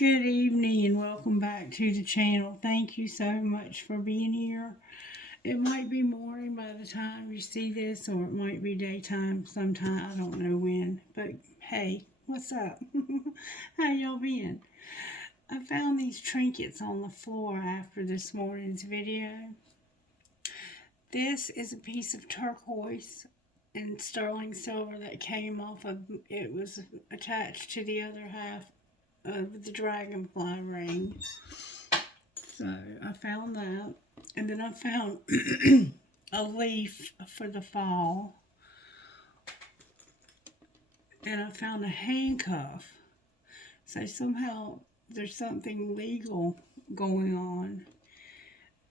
Good evening and welcome back to the channel. Thank you so much for being here. It might be morning by the time you see this, or it might be daytime sometime. I don't know when. But hey, what's up? How y'all been? I found these trinkets on the floor after this morning's video. This is a piece of turquoise and sterling silver that came off of, it was attached to the other half of the dragonfly ring. So I found that. And then I found a leaf for the fall. And I found a handcuff. So somehow there's something legal going on.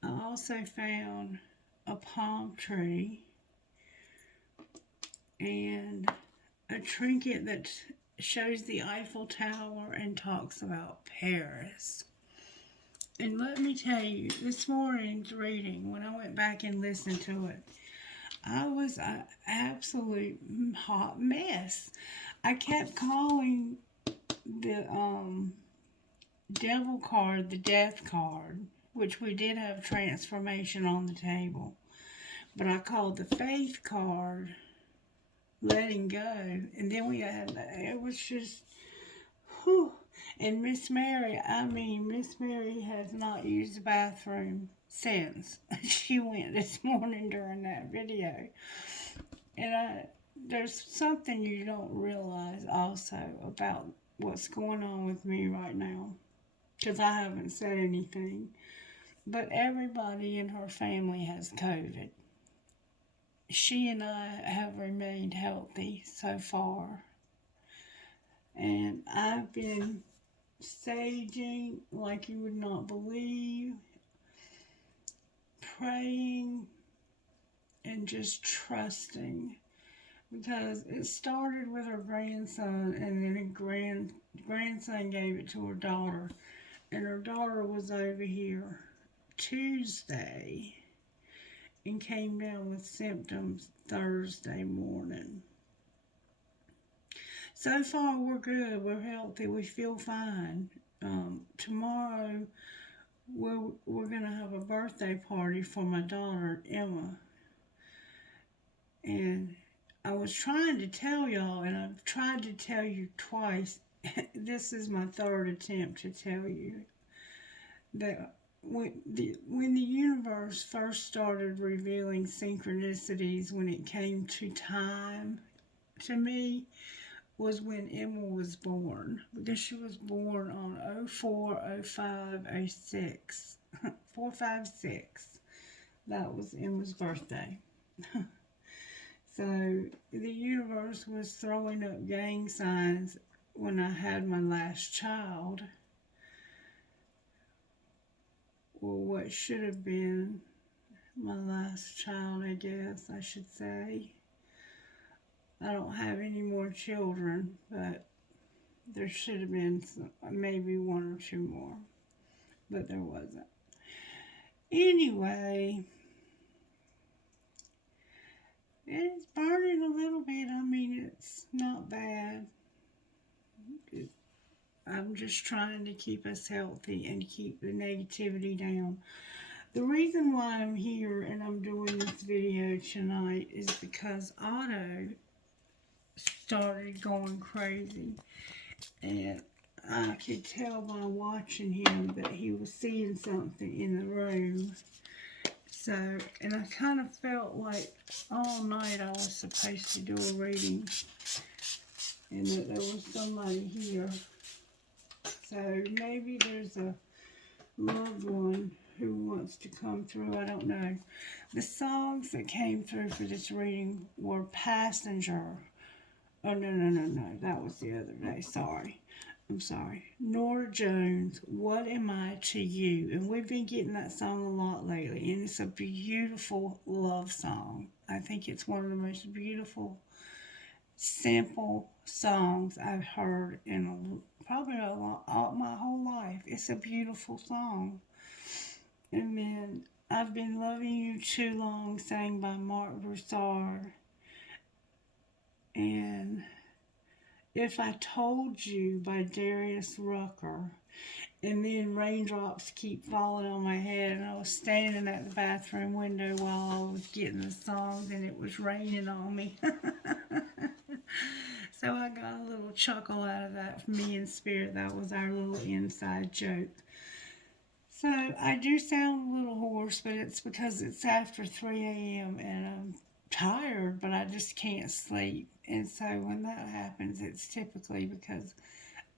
I also found a palm tree and a trinket that shows the Eiffel Tower and talks about Paris. And let me tell you, this morning's reading, when I went back and listened to it, I was an absolute hot mess. I kept calling the devil card the death card, which we did have transformation on the table. But I called the faith card letting go. And then we had, it was just, whew. And Miss Mary has not used the bathroom since she went this morning during that video. And there's something you don't realize also about what's going on with me right now, because I haven't said anything. But everybody in her family has COVID. She and I have remained healthy so far. And I've been saging like you would not believe, praying, and just trusting. Because it started with her grandson, and then her grandson gave it to her daughter. And her daughter was over here Tuesday and came down with symptoms Thursday morning. So far, we're good. We're healthy. We feel fine. Tomorrow, we're going to have a birthday party for my daughter, Emma. And I was trying to tell y'all, and I've tried to tell you twice. This is my third attempt to tell you that when the universe first started revealing synchronicities when it came to time to me was when Emma was born, because she was born on 04/05/06 456. That was Emma's birthday. So the universe was throwing up gang signs when I had my last child, or what should have been my last child, I guess I should say. I don't have any more children, but there should have been maybe one or two more, but there wasn't. Anyway, it's burning a little bit. I mean, it's not bad. I'm just trying to keep us healthy and keep the negativity down. The reason why I'm here and I'm doing this video tonight is because Otto started going crazy, and I could tell by watching him that he was seeing something in the room. So, and I kind of felt like all night I was supposed to do a reading, and that there was somebody here. So maybe there's a loved one who wants to come through. I don't know. The songs that came through for this reading were Passenger. Oh, no. That was the other day. I'm sorry. Nora Jones, What Am I to You? And we've been getting that song a lot lately. And it's a beautiful love song. I think it's one of the most beautiful, simple songs I've heard in probably my whole life. It's a beautiful song. And then I've Been Loving You Too Long, sang by Mark Broussard. And If I Told You by Darius Rucker. And then raindrops keep falling on my head, and I was standing at the bathroom window while I was getting the songs, and it was raining on me. So I got a little chuckle out of that from me and Spirit. That was our little inside joke. So I do sound a little hoarse, but it's because it's after 3 a.m. and I'm tired, but I just can't sleep. And so when that happens, it's typically because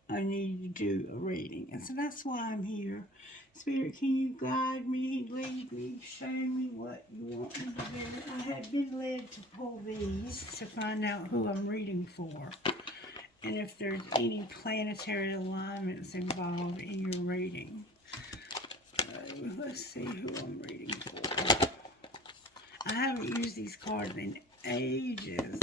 I need to do a reading. And so that's why I'm here. Spirit, can you guide me, lead me, show me what you want me to do? I have been led to pull these to find out who I'm reading for. And if there's any planetary alignments involved in your reading. Let's see who I'm reading for. I haven't used these cards in ages.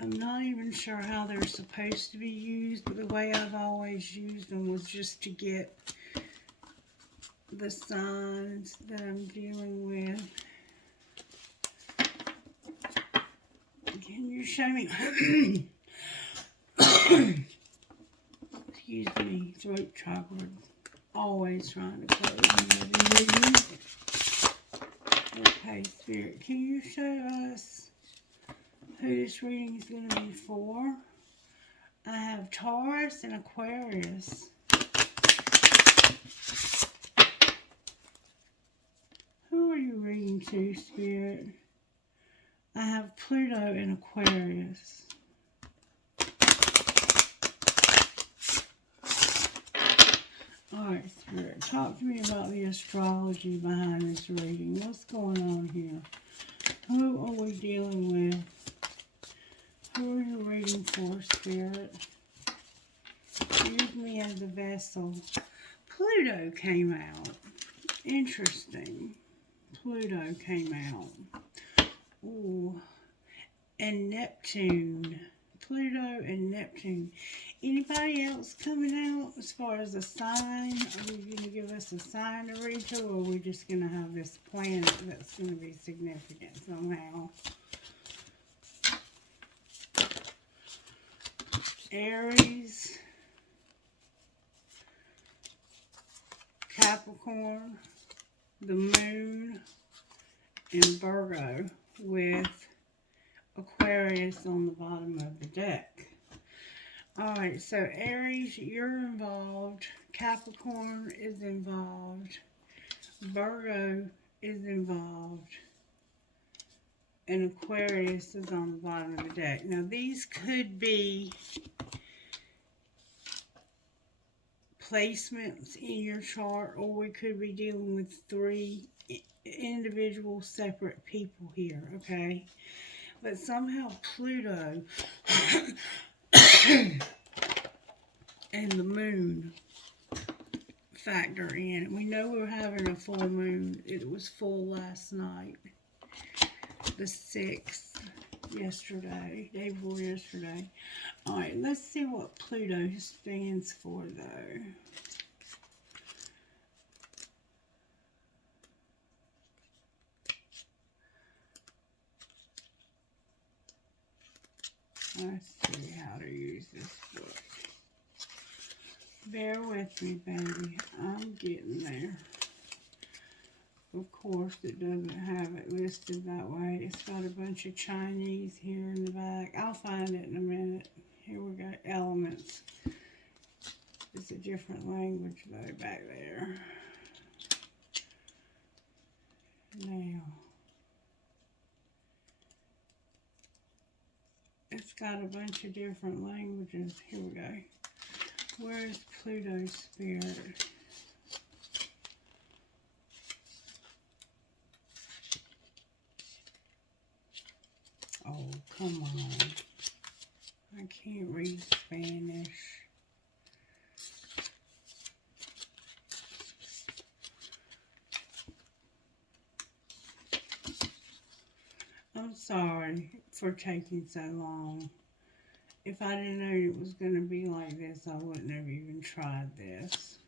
I'm not even sure how they're supposed to be used, but the way I've always used them was just to get the signs that I'm dealing with. Can you show me? Excuse me, throat chakra. Always trying to close. Okay, Spirit, can you show us who this reading is going to be for? I have Taurus and Aquarius. Who are you reading to, Spirit? I have Pluto and Aquarius. Alright, Spirit, talk to me about the astrology behind this reading. What's going on here? Who are we dealing with? Who are you reading for, Spirit? Use me as a vessel. Pluto came out. Interesting. Pluto came out. Ooh. And Neptune. Pluto and Neptune. Anybody else coming out as far as a sign? Are you going to give us a sign to read to, or are we just going to have this planet that's going to be significant somehow? Aries, Capricorn, the Moon, and Virgo with Aquarius on the bottom of the deck. Alright, so Aries, you're involved. Capricorn is involved. Virgo is involved. And Aquarius is on the bottom of the deck. Now, these could be placements in your chart, or we could be dealing with 3 individual separate people here, okay? But somehow Pluto and the Moon factor in. We know we're having a full moon. It was full last night, the 6th, yesterday, day before yesterday. Alright, let's see what Pluto stands for, though. Let's see how to use this book. Bear with me, baby. I'm getting there. Of course, it doesn't have it listed that way. It's got a bunch of Chinese here in the back. I'll find it in a minute. Here we go. Elements. It's a different language, though, back there. Now, it's got a bunch of different languages. Here we go. Where's Pluto's spirit? Oh, come on. I can't read Spanish. I'm sorry for taking so long. If I didn't know it was going to be like this, I wouldn't have even tried this.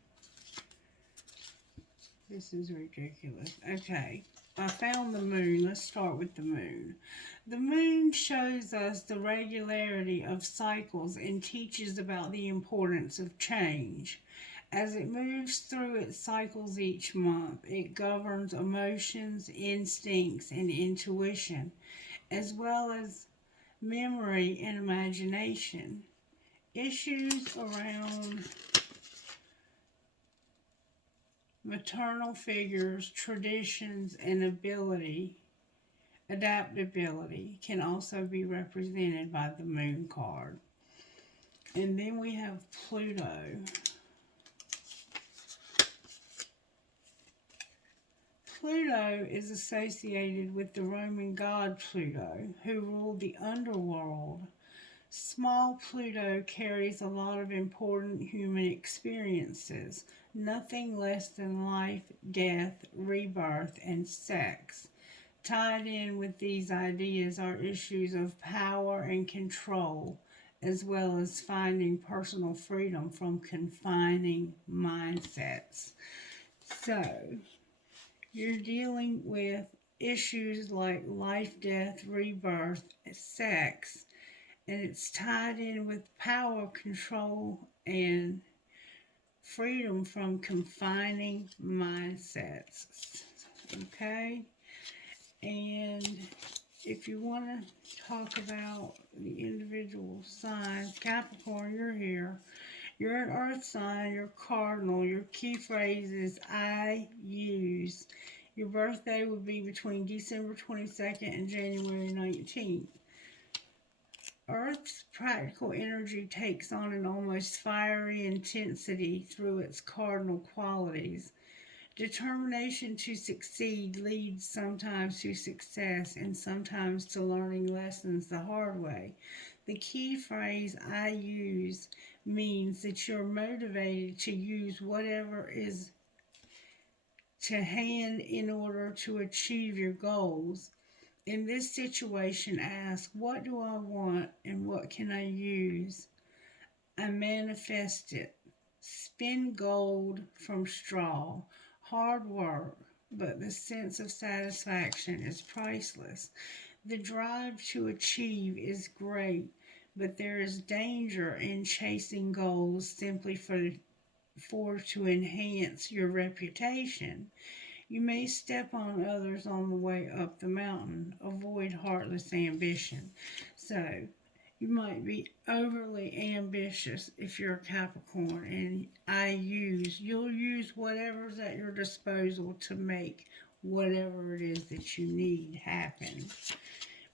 This is ridiculous. Okay, I found the moon. Let's start with the moon. The moon shows us the regularity of cycles and teaches about the importance of change. As it moves through its cycles each month, it governs emotions, instincts, and intuition, as well as memory and imagination. Issues around maternal figures, traditions, and adaptability can also be represented by the moon card. And then we have Pluto. Pluto is associated with the Roman god Pluto, who ruled the underworld. Small Pluto carries a lot of important human experiences, nothing less than life, death, rebirth, and sex. Tied in with these ideas are issues of power and control, as well as finding personal freedom from confining mindsets. So, you're dealing with issues like life, death, rebirth, sex, and it's tied in with power, control, and freedom from confining mindsets. Okay? And if you want to talk about the individual signs, Capricorn, you're here. You're an earth sign, you're cardinal. Your key phrase is I use. Your birthday would be between December 22nd and January 19th. Earth's practical energy takes on an almost fiery intensity through its cardinal qualities. Determination to succeed leads sometimes to success and sometimes to learning lessons the hard way. The key phrase I use means that you're motivated to use whatever is to hand in order to achieve your goals. In this situation, ask, what do I want and what can I use? I manifest it. Spin gold from straw. Hard work, but the sense of satisfaction is priceless. The drive to achieve is great, but there is danger in chasing goals simply for to enhance your reputation. You may step on others on the way up the mountain. Avoid heartless ambition. So, you might be overly ambitious if you're a Capricorn, and you'll use whatever's at your disposal to make whatever it is that you need happen.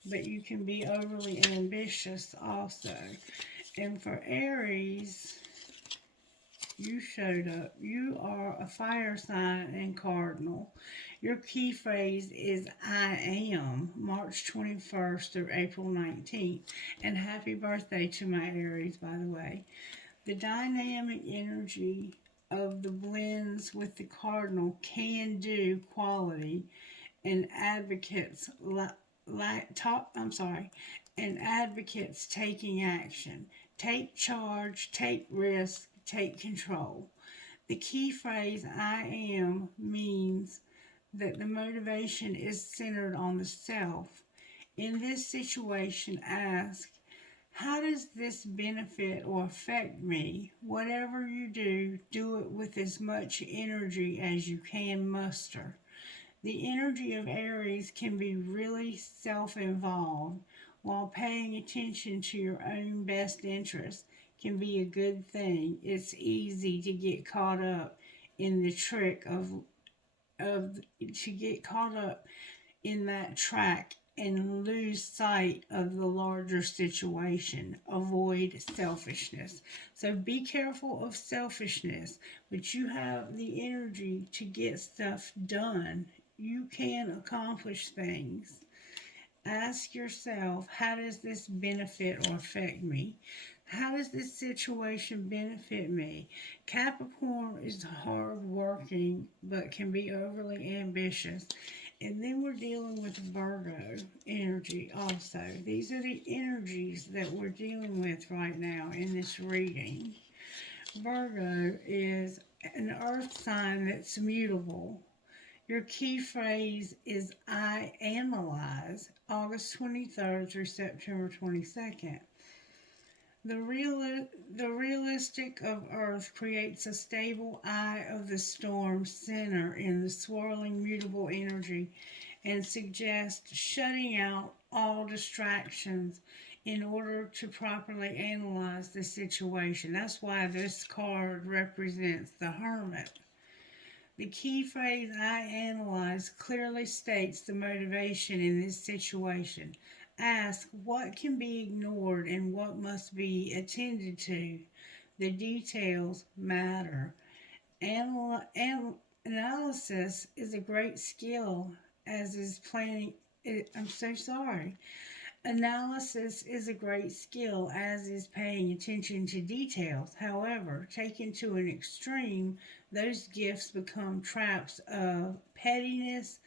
But you can be overly ambitious also. And for Aries, you showed up. You are a fire sign and cardinal. Your key phrase is I am, March 21st through April 19th. And happy birthday to my Aries, by the way. The dynamic energy of the blends with the cardinal can-do quality and advocates taking action. Take charge, take risk, take control. The key phrase I am means that the motivation is centered on the self. In this situation, ask, how does this benefit or affect me? Whatever you do, do it with as much energy as you can muster. The energy of Aries can be really self-involved, while paying attention to your own best interest can be a good thing. It's easy to get caught up in the trick to get caught up in that track and lose sight of the larger situation. Avoid selfishness. So be careful of selfishness, but you have the energy to get stuff done. You can accomplish things. Ask yourself, how does this benefit or affect me? How does this situation benefit me? Capricorn is hardworking, but can be overly ambitious. And then we're dealing with Virgo energy also. These are the energies that we're dealing with right now in this reading. Virgo is an earth sign that's mutable. Your key phrase is I analyze, August 23rd through September 22nd. The realistic of Earth creates a stable eye of the storm center in the swirling mutable energy and suggests shutting out all distractions in order to properly analyze the situation. That's why this card represents the Hermit. The key phrase I analyze clearly states the motivation in this situation. Ask what can be ignored and what must be attended to. The details matter. Analysis is a great skill, as is planning. I'm so sorry. Analysis is a great skill, as is paying attention to details. However, taken to an extreme, those gifts become traps of pettiness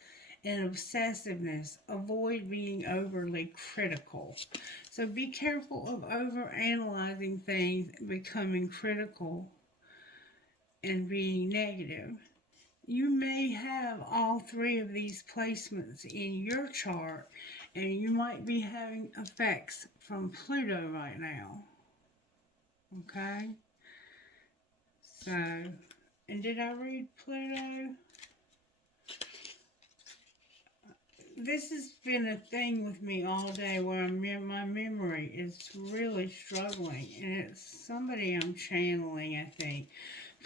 and obsessiveness. Avoid being overly critical. So be careful of overanalyzing things, becoming critical, and being negative. You may have all three of these placements in your chart, and you might be having effects from Pluto right now. Okay? So, and did I read Pluto? This has been a thing with me all day where my memory is really struggling, and it's somebody I'm channeling, I think.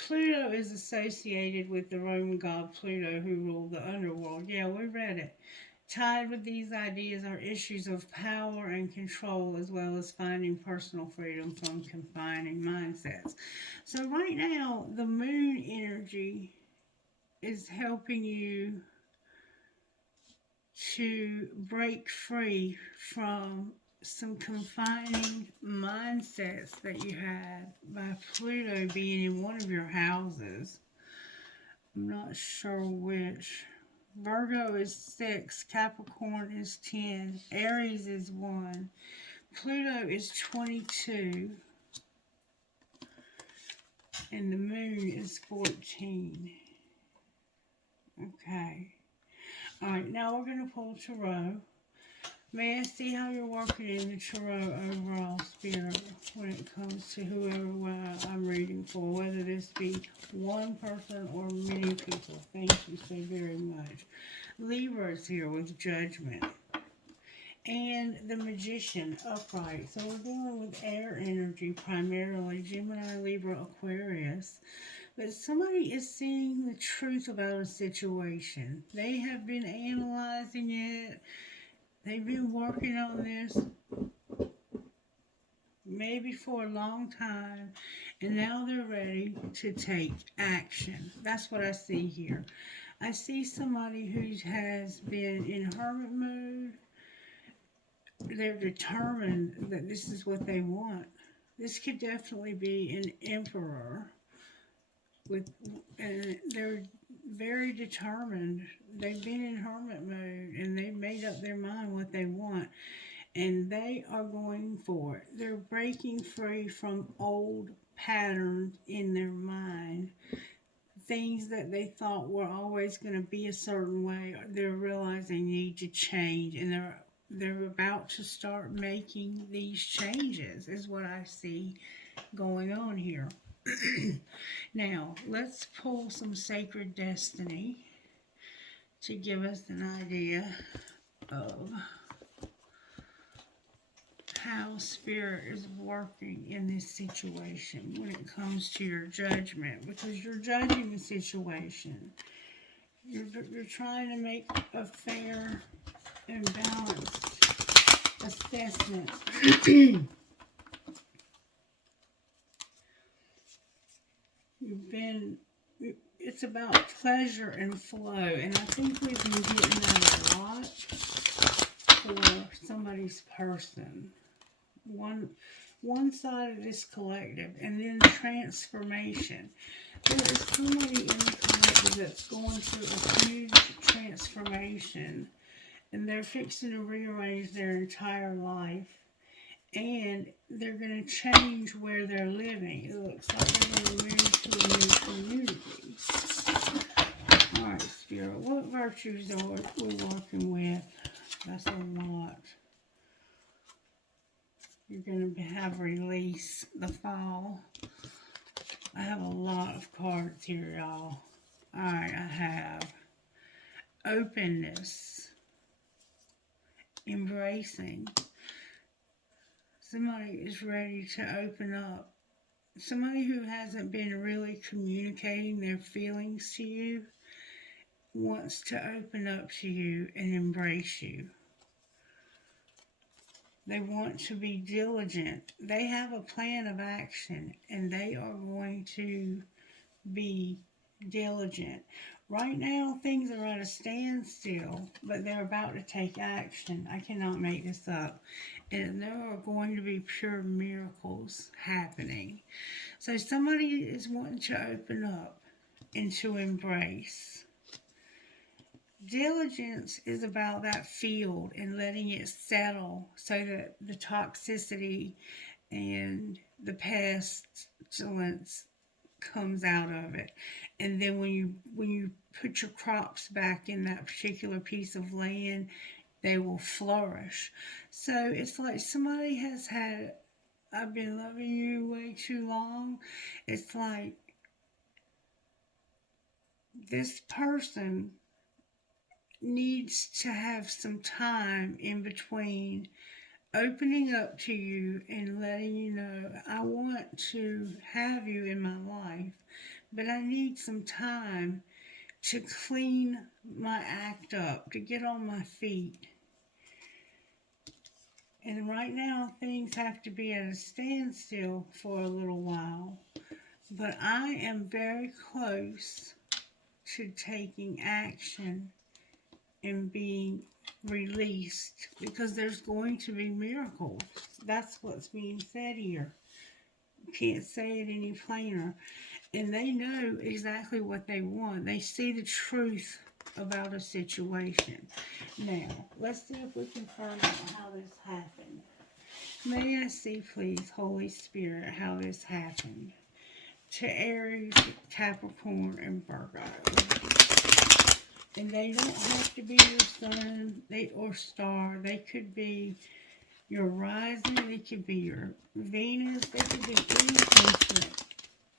Pluto is associated with the Roman god Pluto, who ruled the underworld. Yeah, we read it. Tied with these ideas are issues of power and control, as well as finding personal freedom from confining mindsets. So right now, the moon energy is helping you to break free from some confining mindsets that you had by Pluto being in one of your houses. I'm not sure which. Virgo is 6, Capricorn is 10, Aries is 1, Pluto is 22, and the moon is 14. Okay. Alright, now we're going to pull Tarot. May I see how you're working in the Tarot overall spirit when it comes to whoever I'm reading for, whether this be one person or many people. Thank you so very much. Libra is here with Judgment. And the Magician upright. So we're dealing with air energy primarily, Gemini, Libra, Aquarius. But somebody is seeing the truth about a situation. They have been analyzing it. They've been working on this maybe for a long time, and now they're ready to take action. That's what I see here. I see somebody who has been in hermit mode. They're determined that this is what they want. This could definitely be an emperor, and they're very determined. They've been in hermit mode, and they've made up their mind what they want, and they are going for it. They're breaking free from old patterns in their mind. Things that they thought were always going to be a certain way, they're realizing need to change, and they're about to start making these changes, is what I see going on here. Now, let's pull some Sacred Destiny to give us an idea of how Spirit is working in this situation when it comes to your judgment, because you're judging the situation. You're trying to make a fair and balanced assessment. It's about pleasure and flow, and I think we've been getting that a lot for somebody's person. One side of this collective, and then transformation. There is somebody in the collective that's going through a huge transformation, and they're fixing to rearrange their entire life, and they're going to change where they're living. It looks like they're going to move to a new community. Alright, Spirit, what virtues are we working with? That's a lot. You're going to have release, the fall. I have a lot of cards here, y'all. Alright, I have openness, embracing. Somebody is ready to open up. Somebody who hasn't been really communicating their feelings to you wants to open up to you and embrace you. They want to be diligent. They have a plan of action and they are going to be diligent. Right now, things are at a standstill, but they're about to take action. I cannot make this up. And there are going to be pure miracles happening. So somebody is wanting to open up and to embrace. Diligence is about that field and letting it settle so that the toxicity and the pestilence comes out of it. And then when you put your crops back in that particular piece of land, they will flourish. So it's like somebody has had, I've been loving you way too long. It's like this person needs to have some time in between opening up to you and letting you know, I want to have you in my life, but I need some time to clean my act up, to get on my feet. And right now, things have to be at a standstill for a little while. But I am very close to taking action and being released because there's going to be miracles. That's what's being said here. Can't say it any plainer. And they know exactly what they want. They see the truth about a situation. Now, let's see if we can find out how this happened. May I see, please, Holy Spirit, how this happened to Aries, Capricorn, and Virgo. And they don't have to be your sun or star. They could be your rising. They could be your Venus. They could be any placement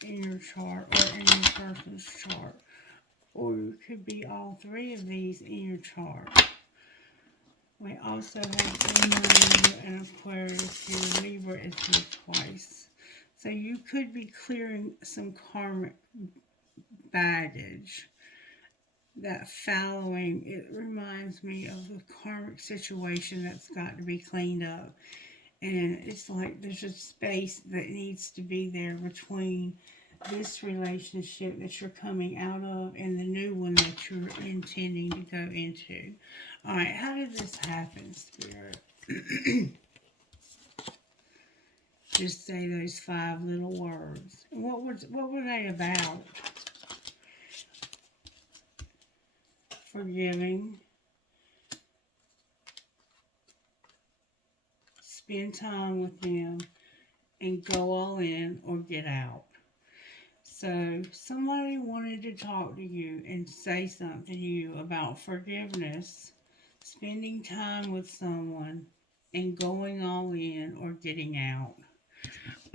in your chart or in your person's chart. Or it could be all three of these in your chart. We also have Gemini and Aquarius here. Libra is here twice. So you could be clearing some karmic baggage. That following, it reminds me of the karmic situation that's got to be cleaned up. And it's like there's a space that needs to be there between this relationship that you're coming out of and the new one that you're intending to go into. Alright, how did this happen, Spirit? Just say those 5 little words. What were they about? Forgiving. Spend time with them and go all in or get out. So somebody wanted to talk to you and say something to you about forgiveness, spending time with someone, and going all in or getting out.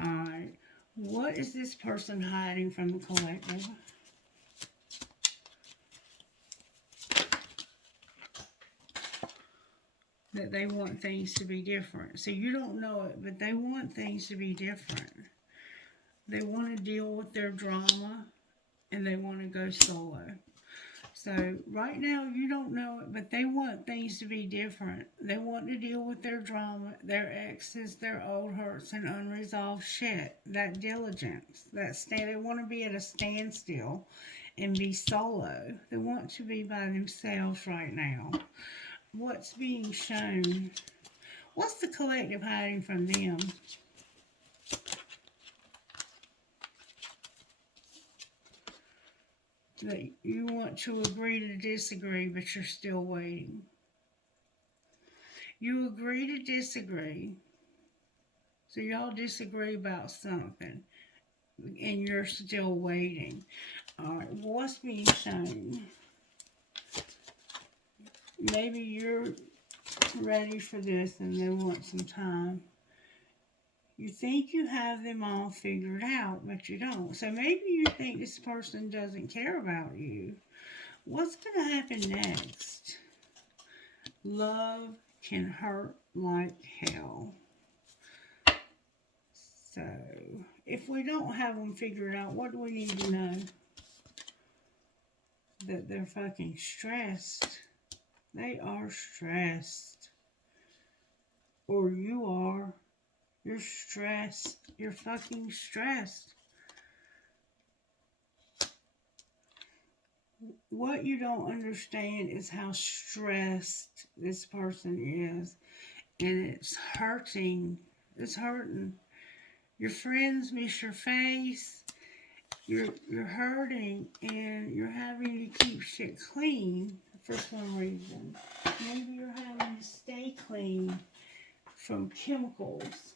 Alright, what is this person hiding from the collective? That they want things to be different. So you don't know it, but they want things to be different. They want to deal with their drama and they want to go solo. So right now you don't know it, but they want things to be different. They want to deal with their drama, their exes, their old hurts and unresolved shit. That diligence, they want to be at a standstill and be solo. They want to be by themselves right now. What's being shown? What's the collective hiding from them? That you want to agree to disagree, but you're still waiting. You agree to disagree. So y'all disagree about something. And you're still waiting. Alright, what's being shown? maybe you're ready for this and they want some time. You think you have them all figured out, but you don't. So maybe you think this person doesn't care about you. What's going to happen next? Love can hurt like hell. So, if we don't have them figured out, what do we need to know? That they're fucking stressed. They are stressed. Or you are. You're stressed. You're fucking stressed. What you don't understand is how stressed this person is. And it's hurting. It's hurting. Your friends miss your face. You're hurting and you're having to keep shit clean for some reason. Maybe you're having to stay clean from chemicals.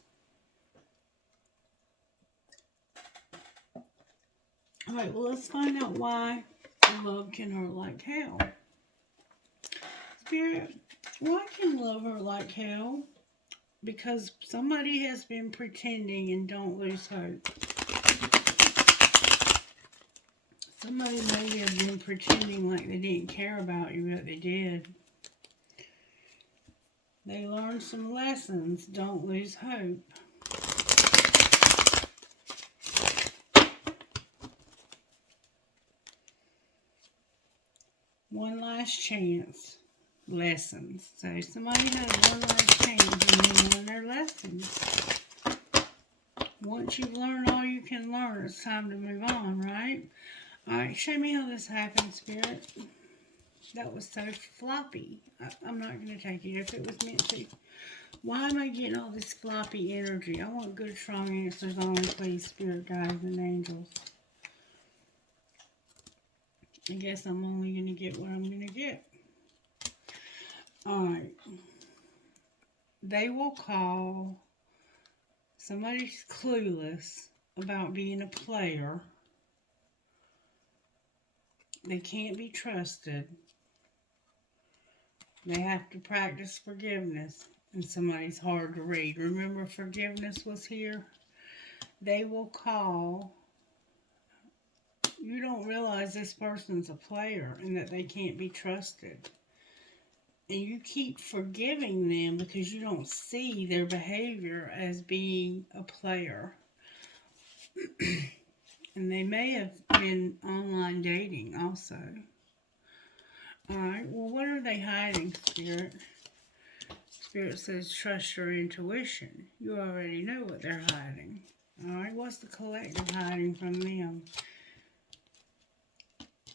Alright, well, let's find out why love can hurt like hell. Spirit, why can love hurt like hell? Because somebody has been pretending, and don't lose hope. Somebody may have been pretending like they didn't care about you, but they did. They learned some lessons. Don't lose hope. One last chance. Lessons. So somebody has one last chance and they learn their lessons. Once you've learned all you can learn, it's time to move on, right? Alright, show me how this happened, Spirit. That was so floppy. I'm not going to take it if it was meant to. Why am I getting all this floppy energy? I want good, strong answers only, please, Spirit guides and angels. I guess I'm only going to get what I'm going to get. Alright. They will call. Somebody's clueless about being a player. They can't be trusted. They have to practice forgiveness. And somebody's hard to read. Remember, forgiveness was here? They will call. You don't realize this person's a player and that they can't be trusted. And you keep forgiving them because you don't see their behavior as being a player. And they may have been online dating also. Alright, well, what are they hiding, Spirit? Spirit says, trust your intuition. You already know what they're hiding. Alright, what's the collective hiding from them?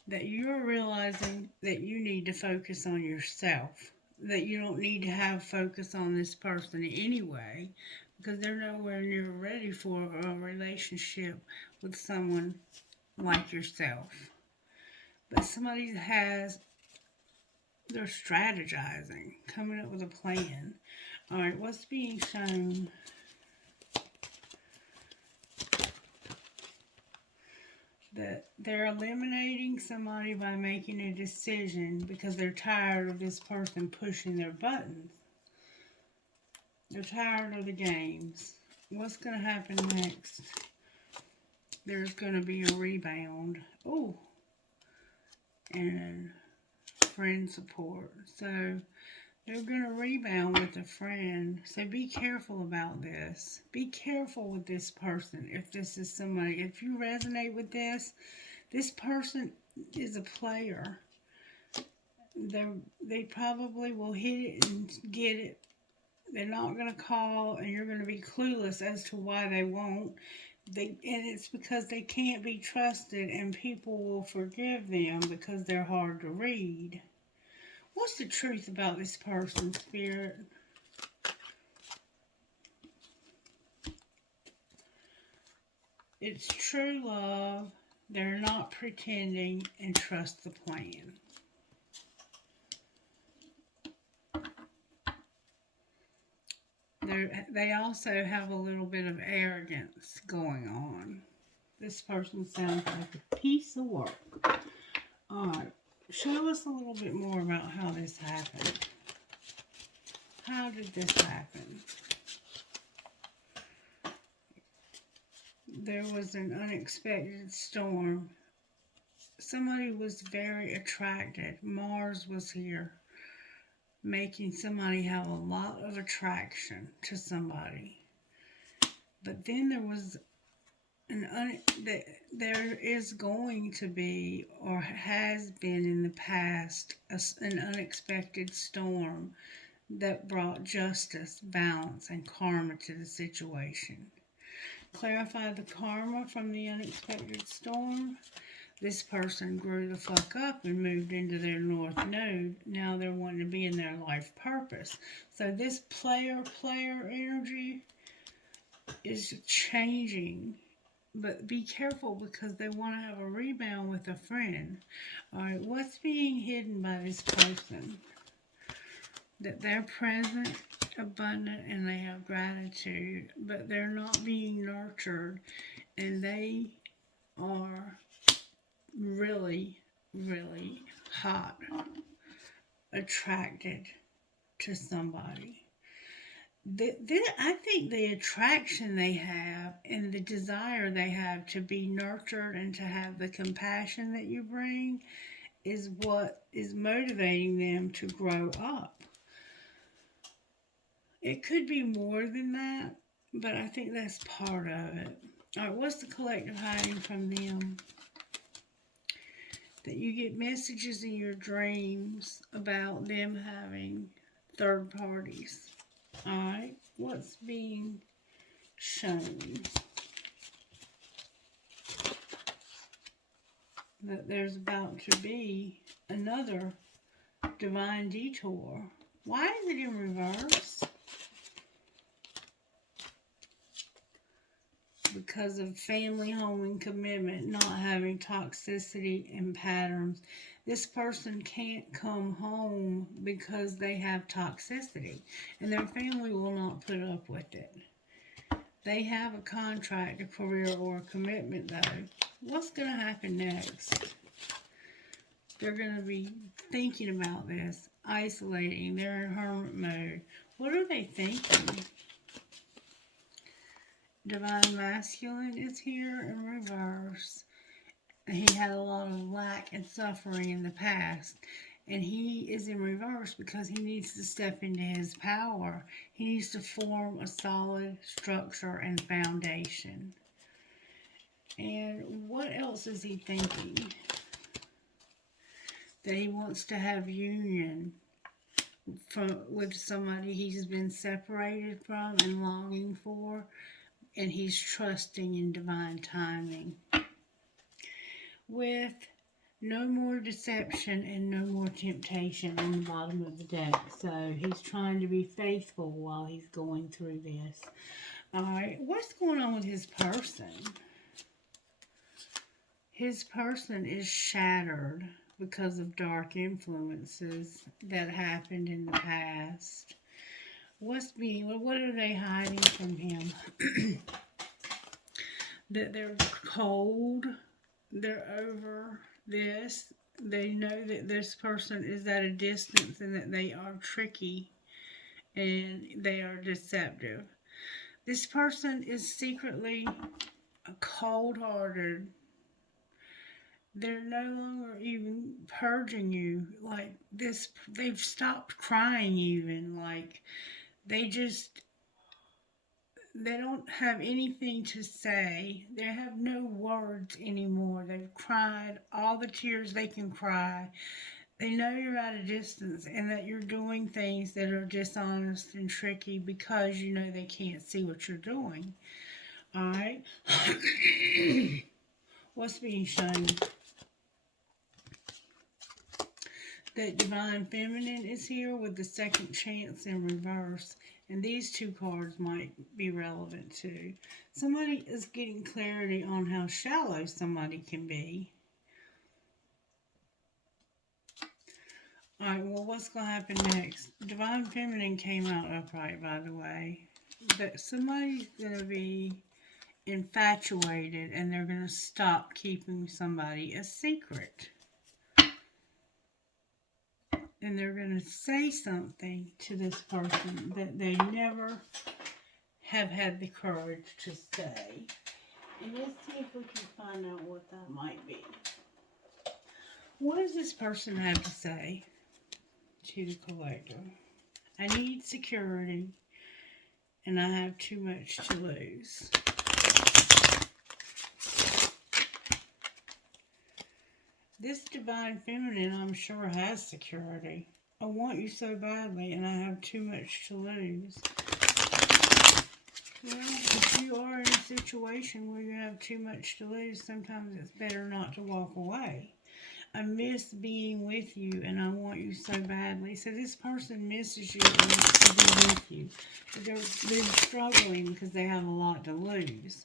That you're realizing that you need to focus on yourself. That you don't need to have focus on this person anyway. Because they're nowhere near ready for a relationship with someone like yourself. But somebody has, they're strategizing, coming up with a plan. Alright, what's being shown? That they're eliminating somebody by making a decision because they're tired of this person pushing their buttons. They're tired of the games. What's going to happen next? There's going to be a rebound. Oh, and friend support. So they're going to rebound with a friend. So be careful about this. Be careful with this person. If this is somebody, if you resonate with this person is a player. They probably will hit it and get it. They're not going to call, and you're going to be clueless as to why they won't. And it's because they can't be trusted, and people will forgive them because they're hard to read. What's the truth about this person, Spirit? It's true love. They're not pretending, and trust the plan. They also have a little bit of arrogance going on. This person sounds like a piece of work. Alright, Show us a little bit more about how this happened. How did this happen? There was an unexpected storm. Somebody was very attracted. Mars was here, making somebody have a lot of attraction to somebody. But then there was there is going to be, or has been in the past, an unexpected storm that brought justice, balance, and karma to the situation. Clarify the karma from the unexpected storm. This person grew the fuck up and moved into their north node. Now they're wanting to be in their life purpose. So this player energy is changing. But be careful because they want to have a rebound with a friend. Alright, what's being hidden by this person? That they're present, abundant, and they have gratitude, but they're not being nurtured, and they are really, really hot, attracted to somebody. I think the attraction they have and the desire they have to be nurtured and to have the compassion that you bring is what is motivating them to grow up. It could be more than that, but I think that's part of it. All right, what's the collective hiding from them? That you get messages in your dreams about them having third parties. Alright, what's being shown? That there's about to be another divine detour. Why is it in reverse? Because of family, home, and commitment, not having toxicity and patterns. This person can't come home because they have toxicity, and their family will not put up with it. They have a contract, a career, or a commitment, though. What's going to happen next? They're going to be thinking about this, isolating. They're in hermit mode. What are they thinking? Divine Masculine is here in reverse. He had a lot of lack and suffering in the past. And he is in reverse because he needs to step into his power. He needs to form a solid structure and foundation. And what else is he thinking? That he wants to have union with somebody he's been separated from and longing for. And he's trusting in divine timing. With no more deception and no more temptation on the bottom of the deck. So he's trying to be faithful while he's going through this. Alright, what's going on with his person? His person is shattered because of dark influences that happened in the past. What are they hiding from him? That they're cold, they're over this, they know that this person is at a distance and that they are tricky and they are deceptive. This person is secretly cold-hearted. They're no longer even purging you like this. They've stopped crying even. Like, they don't have anything to say. They have no words anymore. They've cried all the tears they can cry. They know you're at a distance and that you're doing things that are dishonest and tricky because you know they can't see what you're doing. Alright? What's being shown? That Divine Feminine is here with the Second Chance in reverse. And these two cards might be relevant too. Somebody is getting clarity on how shallow somebody can be. Alright, well, what's going to happen next? Divine Feminine came out upright, by the way. But somebody's going to be infatuated and they're going to stop keeping somebody a secret. and they're going to say something to this person that they never have had the courage to say. And let's see if we can find out what that might be. What does this person have to say to the collector? I need security, and I have too much to lose. This divine feminine, I'm sure, has security. I want you so badly, and I have too much to lose. Well, if you are in a situation where you have too much to lose, sometimes it's better not to walk away. I miss being with you, and I want you so badly. So this person misses you and wants to be with you. But they're struggling because they have a lot to lose.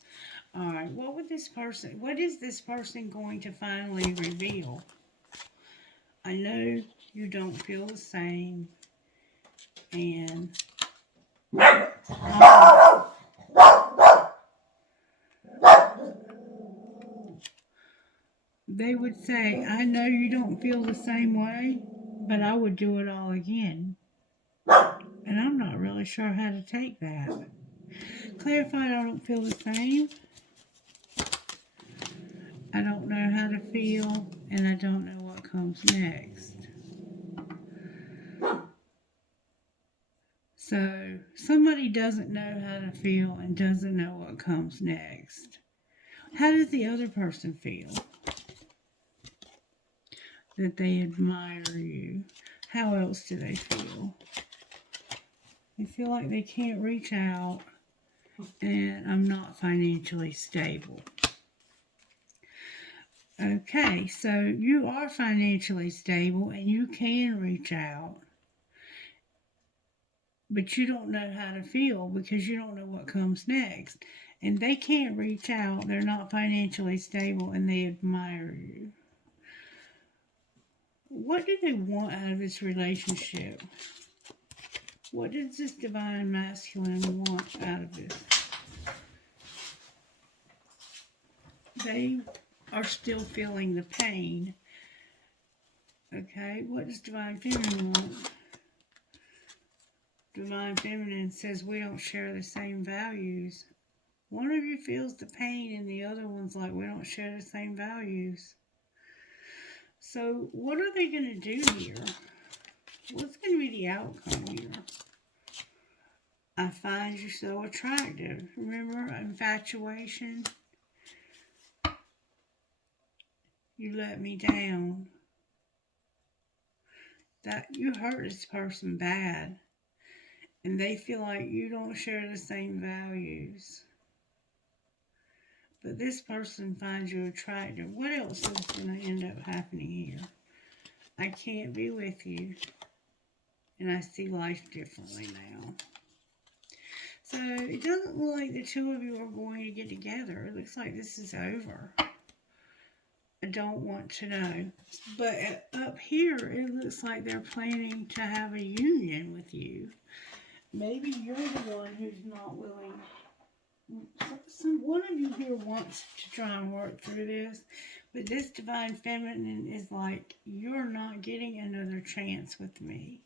All right, what is this person going to finally reveal? I know you don't feel the same, and they would say, I know you don't feel the same way, but I would do it all again. And I'm not really sure how to take that. Clarified, I don't feel the same. I don't know how to feel, and I don't know what comes next. So, somebody doesn't know how to feel and doesn't know what comes next. How does the other person feel? That they admire you. How else do they feel? They feel like they can't reach out, and I'm not financially stable. Okay, so you are financially stable and you can reach out, but you don't know how to feel because you don't know what comes next. And they can't reach out, they're not financially stable, and they admire you. What do they want out of this relationship? What does this divine masculine want out of this? They are still feeling the pain. Okay, what does divine feminine want? Divine feminine says we don't share the same values. One of you feels the pain and the other one's like, we don't share the same values. So what are they going to do here? What's going to be the outcome here? I find you so attractive. Remember, infatuation? You let me down. That you hurt this person bad. And they feel like you don't share the same values. But this person finds you attractive. What else is going to end up happening here? I can't be with you. And I see life differently now. So it doesn't look like the two of you are going to get together. It looks like this is over. I don't want to know. But up here, it looks like they're planning to have a union with you. Maybe you're the one who's not willing. One of you here wants to try and work through this, but this divine feminine is like, you're not getting another chance with me.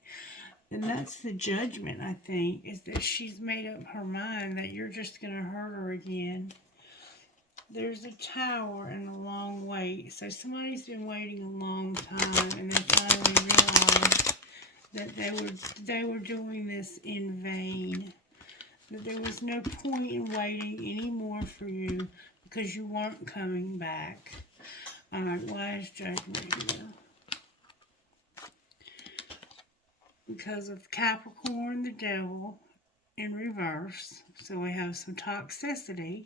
And that's the judgment, I think, is that she's made up her mind that you're just going to hurt her again. There's a tower and a long wait. So somebody's been waiting a long time, and they finally realized that they were doing this in vain. That there was no point in waiting anymore for you because you weren't coming back. Alright, why is judgment here? Because of Capricorn, the devil, in reverse. So we have some toxicity.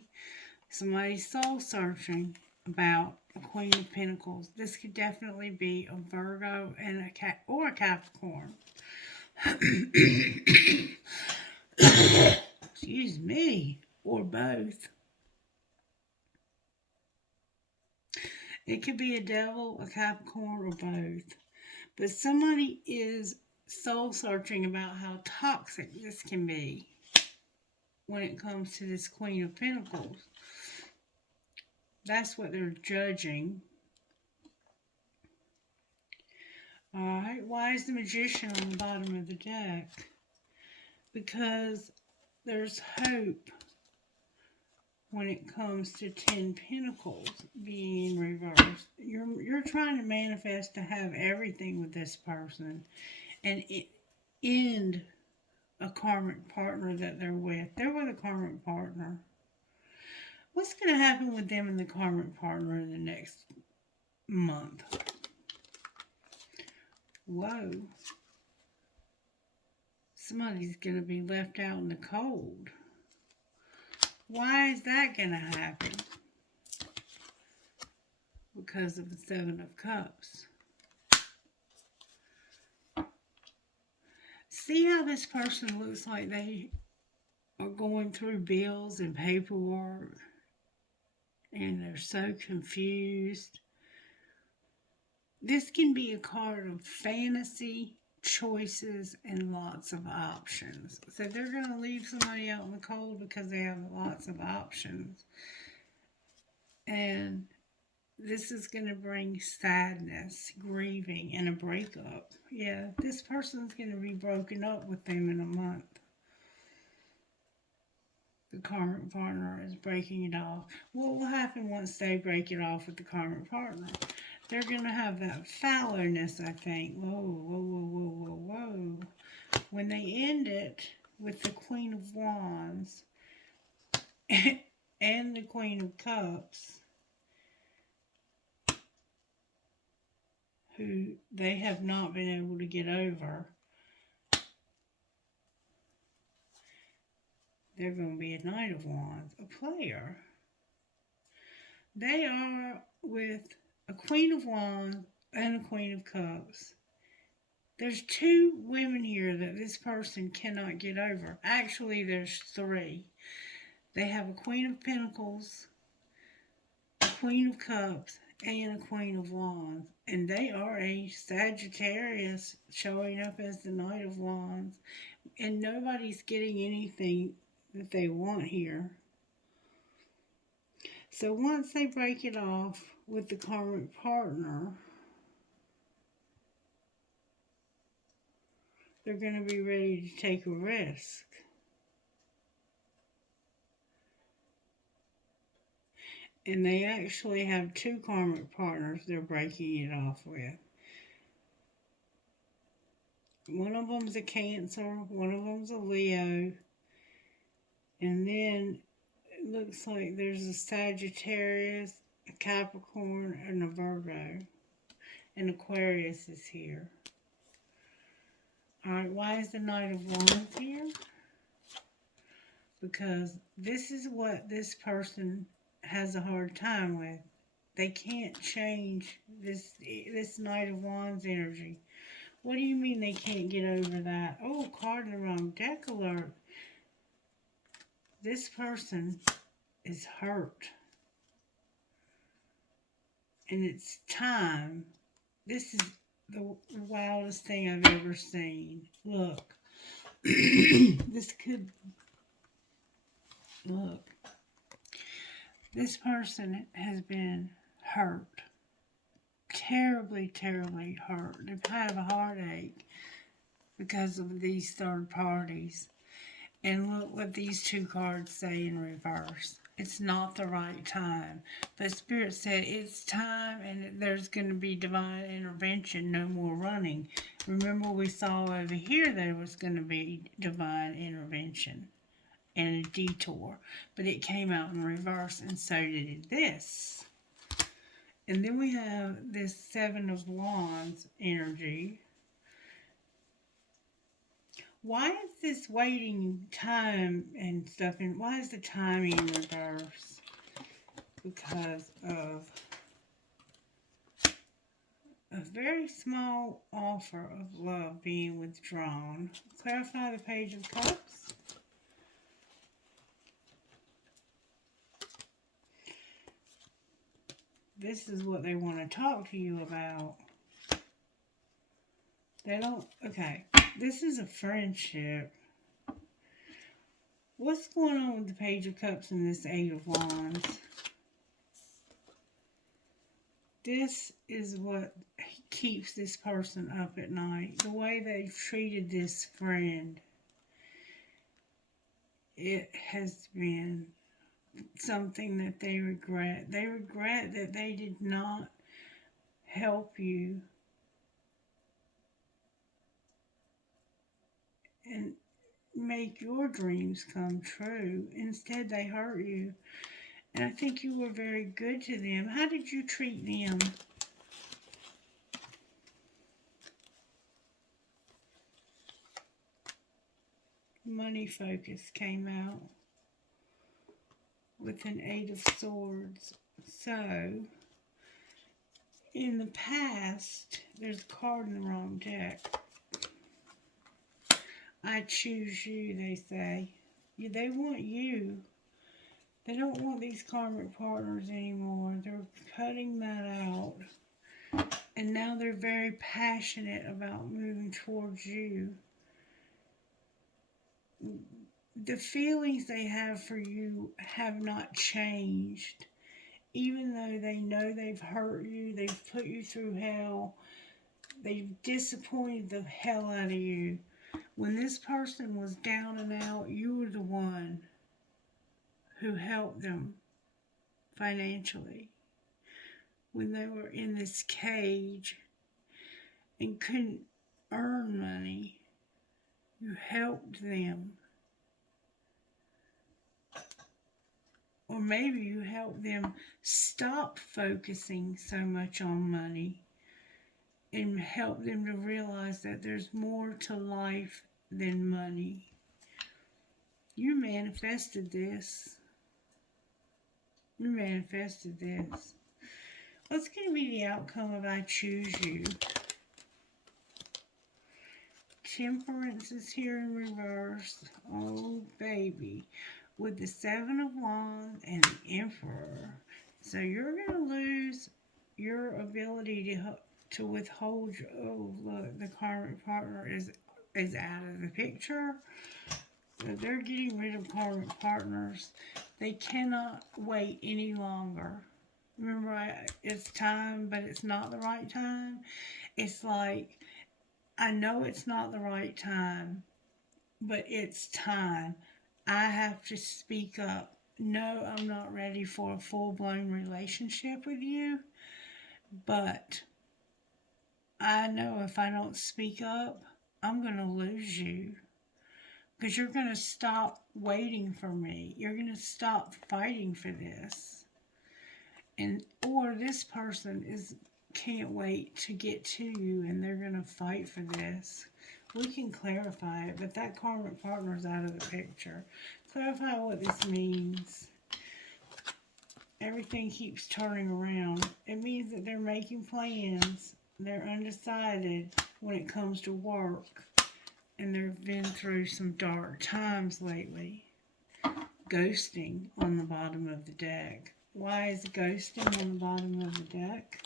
Somebody's soul searching about a Queen of Pentacles. This could definitely be a Virgo and a Capricorn. Excuse me, or both. It could be a devil, a Capricorn, or both. But somebody is soul searching about how toxic this can be when it comes to this Queen of Pentacles. That's what they're judging. Alright, why is the Magician on the bottom of the deck? Because there's hope when it comes to 10 Pentacles being reversed. You're trying to manifest to have everything with this person and end a karmic partner that they're with. They're with a karmic partner. What's going to happen with them and the karmic partner in the next month? Whoa. Somebody's going to be left out in the cold. Why is that going to happen? Because of the Seven of Cups. See how this person looks like they are going through bills and paperwork and they're so confused. This can be a card of fantasy, choices, and lots of options. So they're going to leave somebody out in the cold because they have lots of options. And this is going to bring sadness, grieving, and a breakup. Yeah, this person's going to be broken up with them in a month. The karmic partner is breaking it off. What will happen once they break it off with the karmic partner? They're going to have that fallowness, I think. Whoa, whoa, whoa, whoa, whoa, whoa. When they end it with the Queen of Wands and the Queen of Cups, who they have not been able to get over, they're going to be a Knight of Wands, a player. They are with a Queen of Wands and a Queen of Cups. There's two women here that this person cannot get over. Actually, there's three. They have a Queen of Pentacles, a Queen of Cups, and a Queen of Wands. And they are a Sagittarius showing up as the Knight of Wands. And nobody's getting anything that they want here. So once they break it off with the karmic partner, they're going to be ready to take a risk. And they actually have two karmic partners they're breaking it off with. One of them's a Cancer, one of them's a Leo, and then it looks like there's a Sagittarius, a Capricorn, and a Virgo. And Aquarius is here. Alright, why is the Knight of Wands here? Because this is what this person has a hard time with. They can't change this Knight of Wands energy. What do you mean they can't get over that? Oh, card in the wrong deck alert. This person is hurt. And it's time. This is the wildest thing I've ever seen. Look. This could... Look. This person has been hurt. Terribly, terribly hurt. They've had a heartache because of these third parties. And look what these two cards say in reverse. It's not the right time. But Spirit said it's time and there's going to be divine intervention. No more running. Remember we saw over here there was going to be divine intervention and a detour. But it came out in reverse and so did this. And then we have this Seven of Wands energy. Why is this waiting time and stuff, and why is the timing in reverse? Because of a very small offer of love being withdrawn. Clarify the Page of Cups. This is what they want to talk to you about. They don't, okay, this is a friendship. What's going on with the Page of Cups and this Eight of Wands? this is what keeps this person up at night. The way they've treated this friend. It has been something that they regret. They regret that they did not help you and make your dreams come true. Instead, they hurt you. And I think you were very good to them. How did you treat them? Money focus came out with an 8 of Swords. So, in the past, there's a card in the wrong deck. I choose you, they say. They want you. They don't want these karmic partners anymore. They're cutting that out. And now they're very passionate about moving towards you. The feelings they have for you have not changed. Even though they know they've hurt you, they've put you through hell, they've disappointed the hell out of you. When this person was down and out, you were the one who helped them financially. When they were in this cage and couldn't earn money, you helped them. Or maybe you helped them stop focusing so much on money and help them to realize that there's more to life than money. You manifested this. You manifested this. What's going to be the outcome of I choose you? Temperance is here in reverse. Oh, baby. With the 7 of Wands and the Emperor. So you're going to lose your ability to withhold. Oh, look, the karmic partner is out of the picture. So they're getting rid of karmic partners. They cannot wait any longer. Remember, it's time, but it's not the right time. It's like, I know it's not the right time, but it's time. I have to speak up. No, I'm not ready for a full-blown relationship with you, but I know if I don't speak up, I'm going to lose you. Because you're going to stop waiting for me. You're going to stop fighting for this. Or this person can't wait to get to you and they're going to fight for this. We can clarify it, but that karmic partner is out of the picture. Clarify what this means. Everything keeps turning around. It means that they're making plans. They're undecided when it comes to work. And they've been through some dark times lately. Ghosting on the bottom of the deck. Why is ghosting on the bottom of the deck?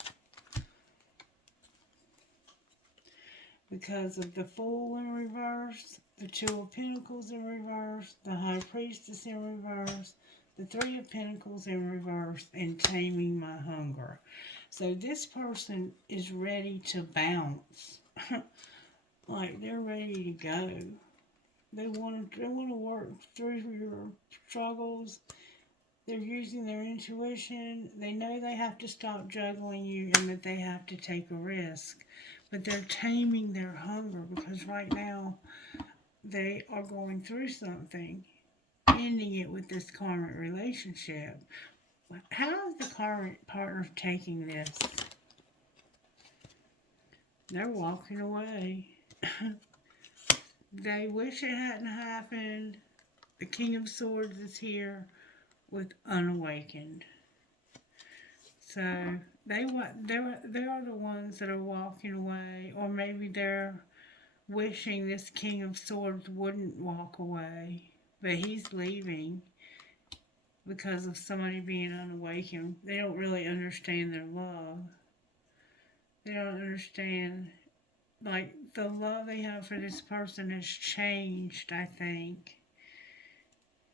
Because of the Fool in reverse, the 2 of Pentacles in reverse, the High Priestess in reverse, the 3 of Pentacles in reverse, and Taming My Hunger. So this person is ready to bounce. Like they're ready to go. They want to work through your struggles. They're using their intuition. They know they have to stop juggling you and that they have to take a risk. But they're taming their hunger because right now they are going through something. Ending it with this karmic relationship. How is the karmic partner taking this? They're walking away. They wish it hadn't happened. The King of Swords is here with Unawakened. So they are the ones that are walking away, or maybe they're wishing this King of Swords wouldn't walk away, but he's leaving because of somebody being unawakened. They don't really understand their love. They don't understand. Like, the love they have for this person has changed, I think.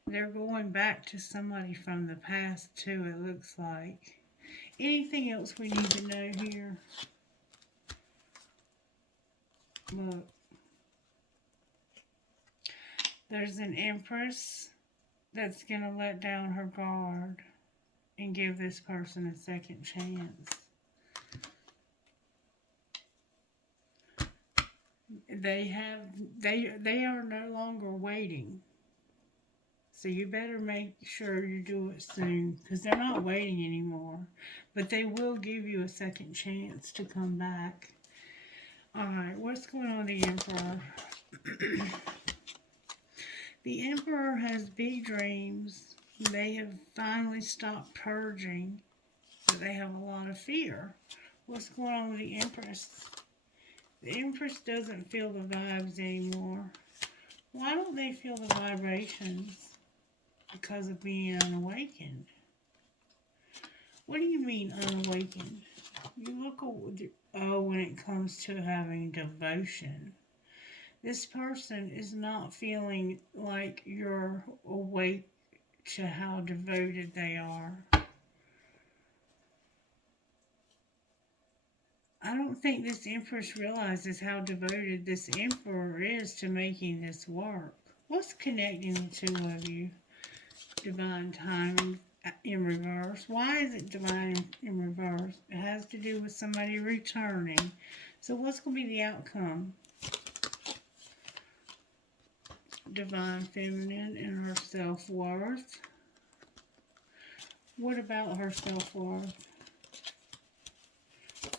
They're going back to somebody from the past, too, it looks like. Anything else we need to know here? Look. There's an Empress that's going to let down her guard and give this person a second chance. They are no longer waiting. So you better make sure you do it soon, because they're not waiting anymore. But they will give you a second chance to come back. Alright, what's going on with the Emperor? The Emperor has big dreams. They have finally stopped purging, but they have a lot of fear. What's going on with the Empress? The Empress doesn't feel the vibes anymore. Why don't they feel the vibrations? Because of being unawakened. What do you mean unawakened? You look when it comes to having devotion. This person is not feeling like you're awake to how devoted they are. I don't think this Empress realizes how devoted this Emperor is to making this work. What's connecting the two of you? Divine timing in reverse. Why is it divine in reverse? It has to do with somebody returning. So what's going to be the outcome? Divine feminine and her self-worth. What about her self-worth?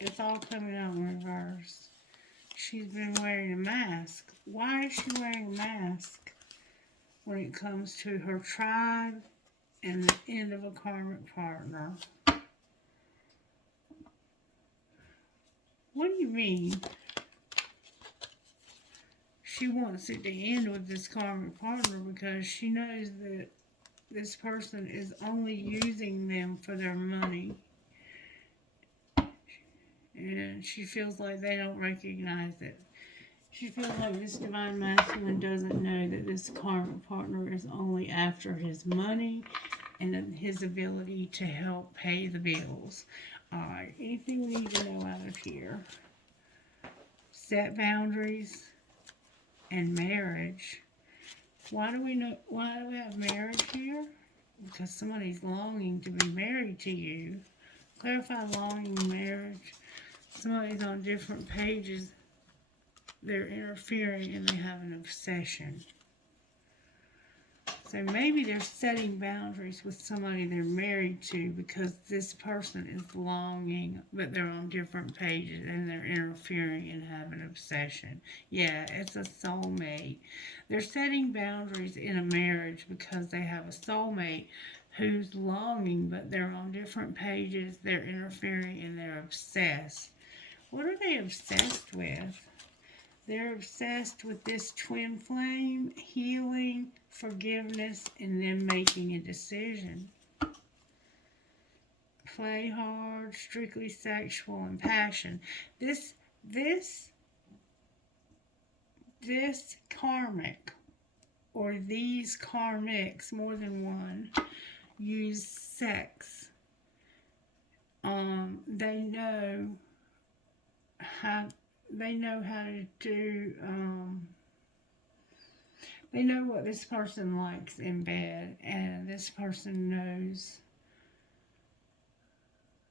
It's all coming out in reverse. She's been wearing a mask. Why is she wearing a mask? When it comes to her tribe and the end of a karmic partner. What do you mean? She wants it to end with this karmic partner because she knows that this person is only using them for their money. And she feels like they don't recognize it. She feels like this divine masculine doesn't know that this karmic partner is only after his money and his ability to help pay the bills. Alright, anything we need to know out of here? Set boundaries and marriage. Why do we have marriage here? Because somebody's longing to be married to you. Clarify longing marriage. Somebody's on different pages. They're interfering and they have an obsession. So maybe they're setting boundaries with somebody they're married to because this person is longing, but they're on different pages and they're interfering and have an obsession. Yeah, it's a soulmate. They're setting boundaries in a marriage because they have a soulmate who's longing, but they're on different pages, they're interfering, and they're obsessed. What are they obsessed with? They're obsessed with this twin flame, healing, forgiveness, and them making a decision. Play hard, strictly sexual, and passion. This karmic, or these karmics, more than one, use sex. They know how to do, they know what this person likes in bed, and this person knows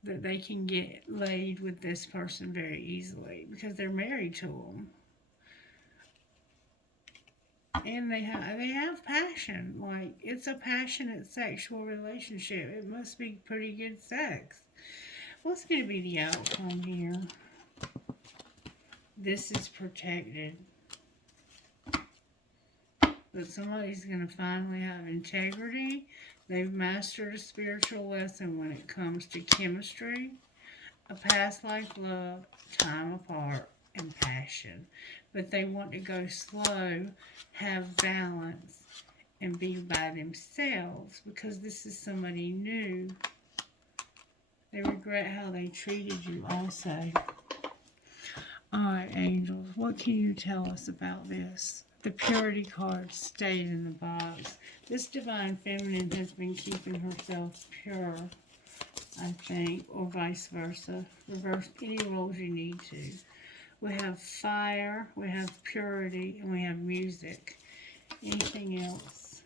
that they can get laid with this person very easily because they're married to them. And they have passion. Like, it's a passionate sexual relationship. It must be pretty good sex. What's going to be the outcome here? This is protected. But somebody's going to finally have integrity. They've mastered a spiritual lesson when it comes to chemistry, a past life love, time apart, and passion. But they want to go slow, have balance, and be by themselves because this is somebody new. They regret how they treated you also. Alright, angels, what can you tell us about this? The purity card stayed in the box. This divine feminine has been keeping herself pure. I think, or vice versa. Reverse any roles you need to. We have fire, we have purity, and we have music. Anything else?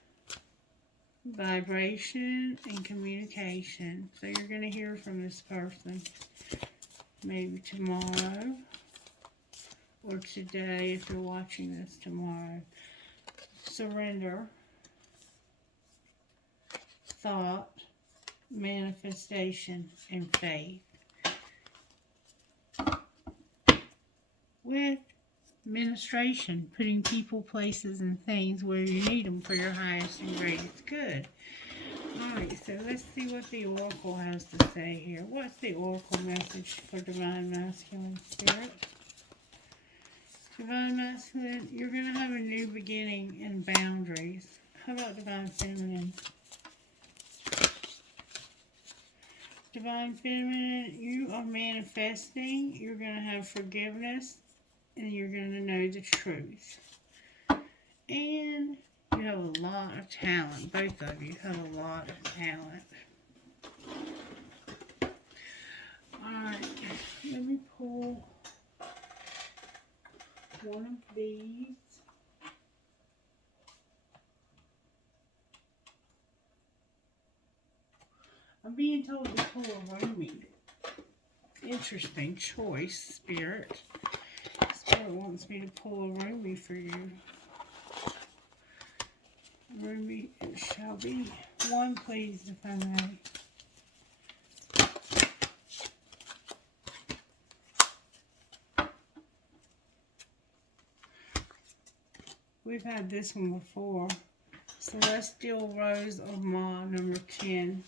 Vibration and communication. So you're going to hear from this person maybe tomorrow or today if you're watching this tomorrow. Surrender, thought, manifestation, and faith. With administration, putting people, places, and things where you need them for your highest and greatest good. Alright, so let's see what the Oracle has to say here. What's the Oracle message for Divine Masculine Spirit? Divine Masculine, you're going to have a new beginning and boundaries. How about Divine Feminine? Divine Feminine, you are manifesting. You're going to have forgiveness. And you're going to know the truth. And you have a lot of talent. Both of you have a lot of talent. Alright, let me pull one of these. I'm being told to pull a Rumi. Interesting choice, Spirit. Spirit wants me to pull a Rumi for you. Rumi it shall be. One, please, if I may. We've had this one before. Celestial Rose of Ma, number 10.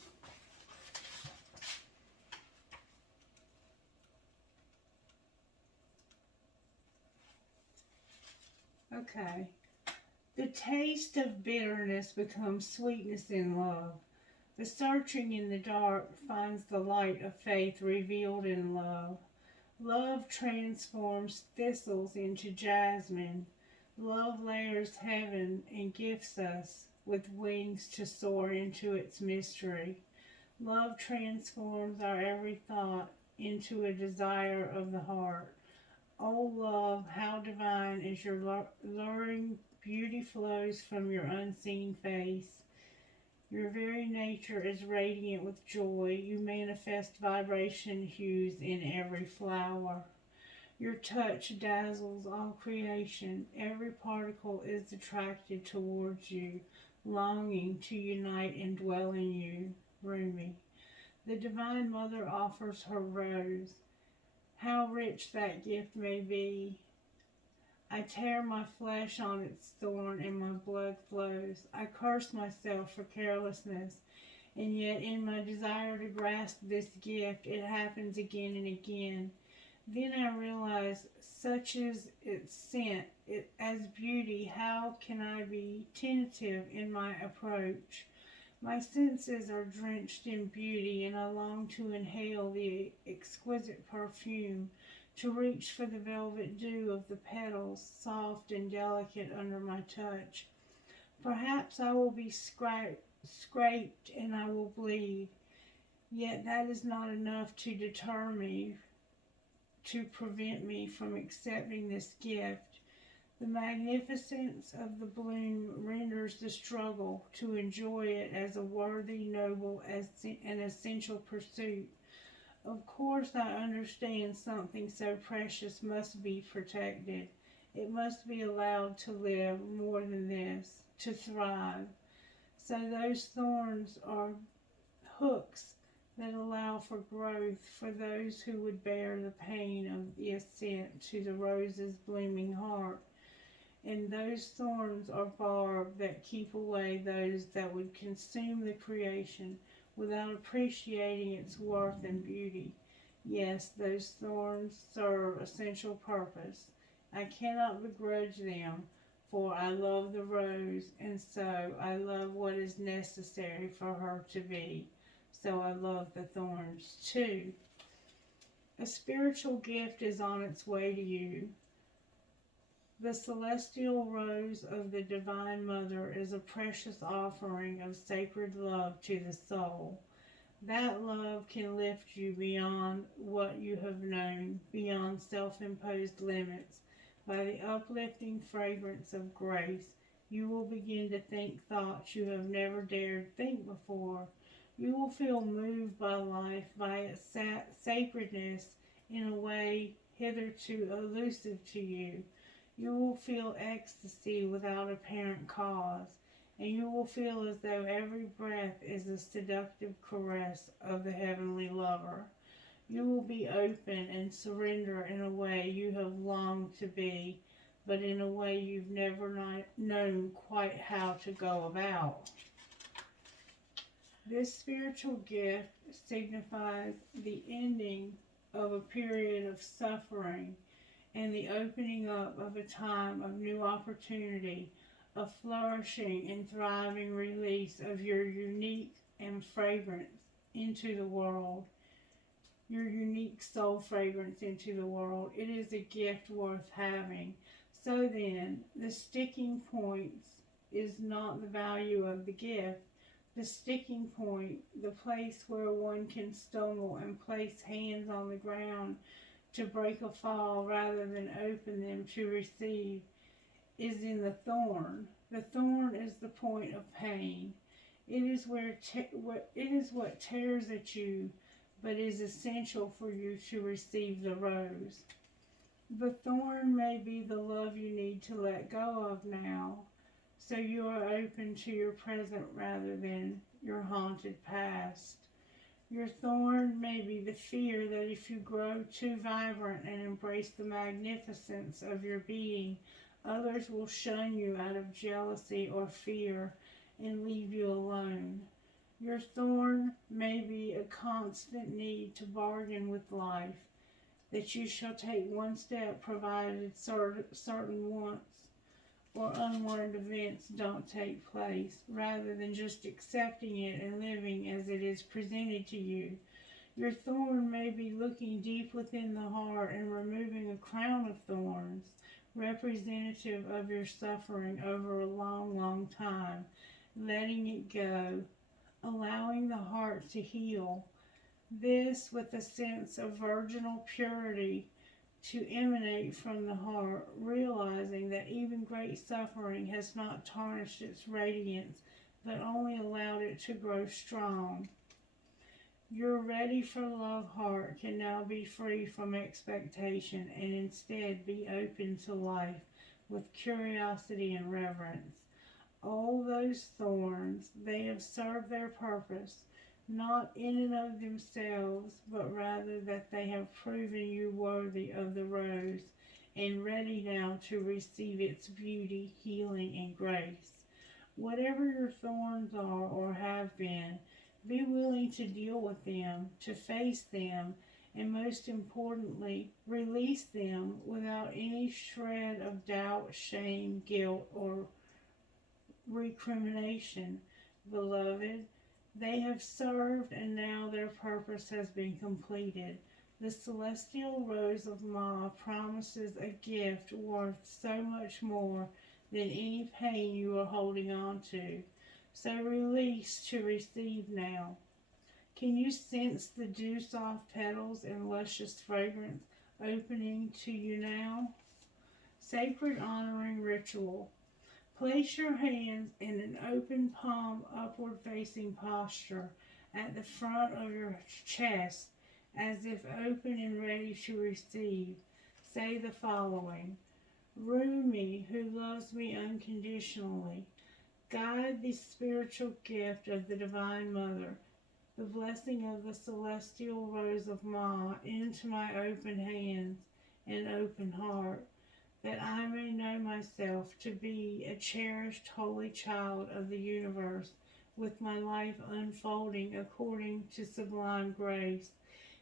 Okay. The taste of bitterness becomes sweetness in love. The searching in the dark finds the light of faith revealed in love. Love transforms thistles into jasmine. Love layers heaven and gifts us with wings to soar into its mystery. Love transforms our every thought into a desire of the heart. Oh, love, how divine is your luring beauty flows from your unseen face. Your very nature is radiant with joy. You manifest vibration hues in every flower. Your touch dazzles all creation. Every particle is attracted towards you, longing to unite and dwell in you. Rumi. The Divine Mother offers her rose. How rich that gift may be. I tear my flesh on its thorn and my blood flows. I curse myself for carelessness, and yet in my desire to grasp this gift, it happens again and again. Then I realize such is its scent, as beauty, how can I be tentative in my approach? My senses are drenched in beauty, and I long to inhale the exquisite perfume, to reach for the velvet dew of the petals, soft and delicate under my touch. Perhaps I will be scraped and I will bleed, yet that is not enough to deter me, to prevent me from accepting this gift. The magnificence of the bloom renders the struggle to enjoy it as a worthy, noble, and essential pursuit. Of course, I understand something so precious must be protected. It must be allowed to live more than this, to thrive. So those thorns are hooks that allow for growth for those who would bear the pain of the ascent to the rose's blooming heart. And those thorns are barbed that keep away those that would consume the creation without appreciating its worth and beauty. Yes, those thorns serve essential purpose. I cannot begrudge them, for I love the rose, and so I love what is necessary for her to be. So I love the thorns too. A spiritual gift is on its way to you. The celestial rose of the Divine Mother is a precious offering of sacred love to the soul. That love can lift you beyond what you have known, beyond self-imposed limits. By the uplifting fragrance of grace, you will begin to think thoughts you have never dared think before. You will feel moved by life, by its sacredness in a way hitherto elusive to you. You will feel ecstasy without apparent cause, and you will feel as though every breath is a seductive caress of the heavenly lover. You will be open and surrender in a way you have longed to be, but in a way you've never known quite how to go about. This spiritual gift signifies the ending of a period of suffering and the opening up of a time of new opportunity, a flourishing and thriving release of your unique and fragrance into the world, your unique soul fragrance into the world. It is a gift worth having. So then, the sticking points is not the value of the gift. The sticking point, the place where one can stumble and place hands on the ground to break a fall rather than open them to receive, is in the thorn. The thorn is the point of pain. It is what tears at you, but is essential for you to receive the rose. The thorn may be the love you need to let go of now, so you are open to your present rather than your haunted past. Your thorn may be the fear that if you grow too vibrant and embrace the magnificence of your being, others will shun you out of jealousy or fear and leave you alone. Your thorn may be a constant need to bargain with life, that you shall take one step provided certain wants or unwanted events don't take place, rather than just accepting it and living as it is presented to you. Your thorn may be looking deep within the heart and removing a crown of thorns, representative of your suffering over a long, long time, letting it go, allowing the heart to heal. This with a sense of virginal purity to emanate from the heart, realizing that even great suffering has not tarnished its radiance, but only allowed it to grow strong. Your ready for love heart can now be free from expectation and instead be open to life with curiosity and reverence. All those thorns, they have served their purpose, not in and of themselves, but rather that they have proven you worthy of the rose and ready now to receive its beauty, healing, and grace. Whatever your thorns are or have been, be willing to deal with them, to face them, and most importantly, release them without any shred of doubt, shame, guilt, or recrimination. Beloved, they have served and now their purpose has been completed. The celestial rose of Ma promises a gift worth so much more than any pain you are holding on to. So release to receive now. Can you sense the dew-soft petals and luscious fragrance opening to you now? Sacred honoring ritual. Place your hands in an open palm, upward-facing posture at the front of your chest, as if open and ready to receive. Say the following: Rumi, who loves me unconditionally, guide the spiritual gift of the Divine Mother, the blessing of the celestial rose of Ma, into my open hands and open heart, that I may know myself to be a cherished holy child of the universe, with my life unfolding according to sublime grace.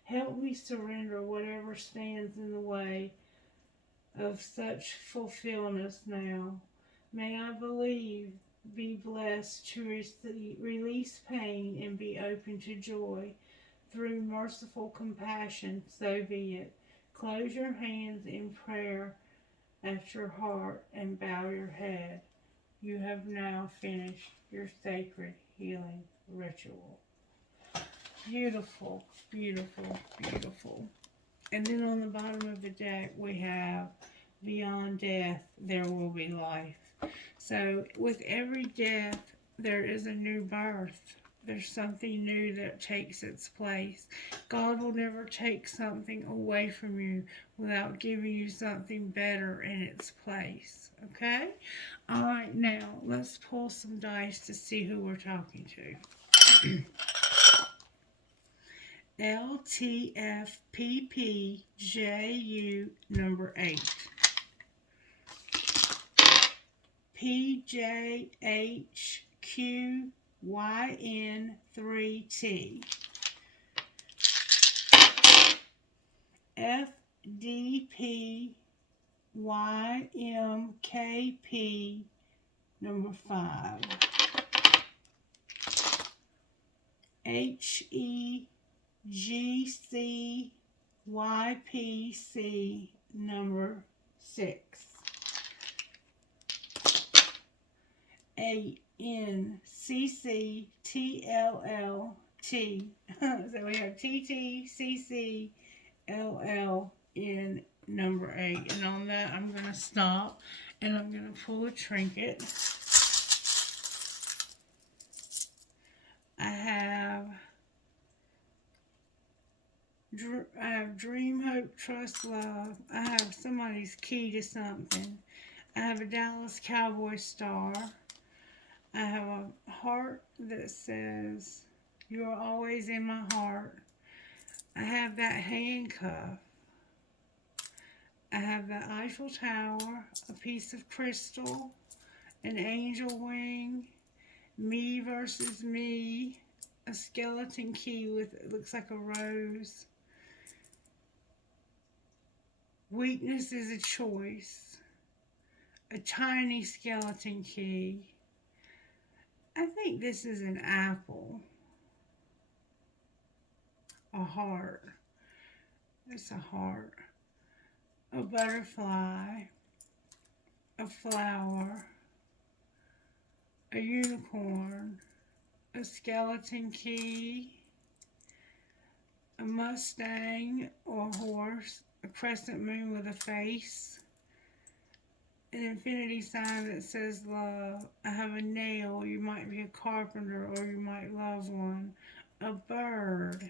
Help me surrender whatever stands in the way of such fulfillment now. May I be blessed to release pain and be open to joy. Through merciful compassion, so be it. Close your hands in prayer at your heart and bow your head. You have now finished your sacred healing ritual. Beautiful, beautiful, beautiful. And then on the bottom of the deck, we have beyond death, there will be life. So with every death, there is a new birth. There's something new that takes its place. God will never take something away from you without giving you something better in its place. Okay? All right, now let's pull some dice to see who we're talking to. LTFPPJU number 8. PJHQYN3T. FDPYMKP number 5. HEGCYPC number 6. 8NCCTLLT. So we have TTCCLL in number 8. And on that, I'm going to stop and I'm going to pull a trinket. I have dream, hope, trust, love. I have somebody's key to something. I have a Dallas Cowboy star. I have a heart that says, "You are always in my heart." I have that handcuff. I have the Eiffel Tower, a piece of crystal, an angel wing, me versus me, a skeleton key with, it looks like a rose. Weakness is a choice. A tiny skeleton key. I think this is an apple. A heart. It's a heart. A butterfly. A flower. A unicorn. A skeleton key. A Mustang or horse. A crescent moon with a face. An infinity sign that says love. I have a nail. You might be a carpenter or you might love one. A bird.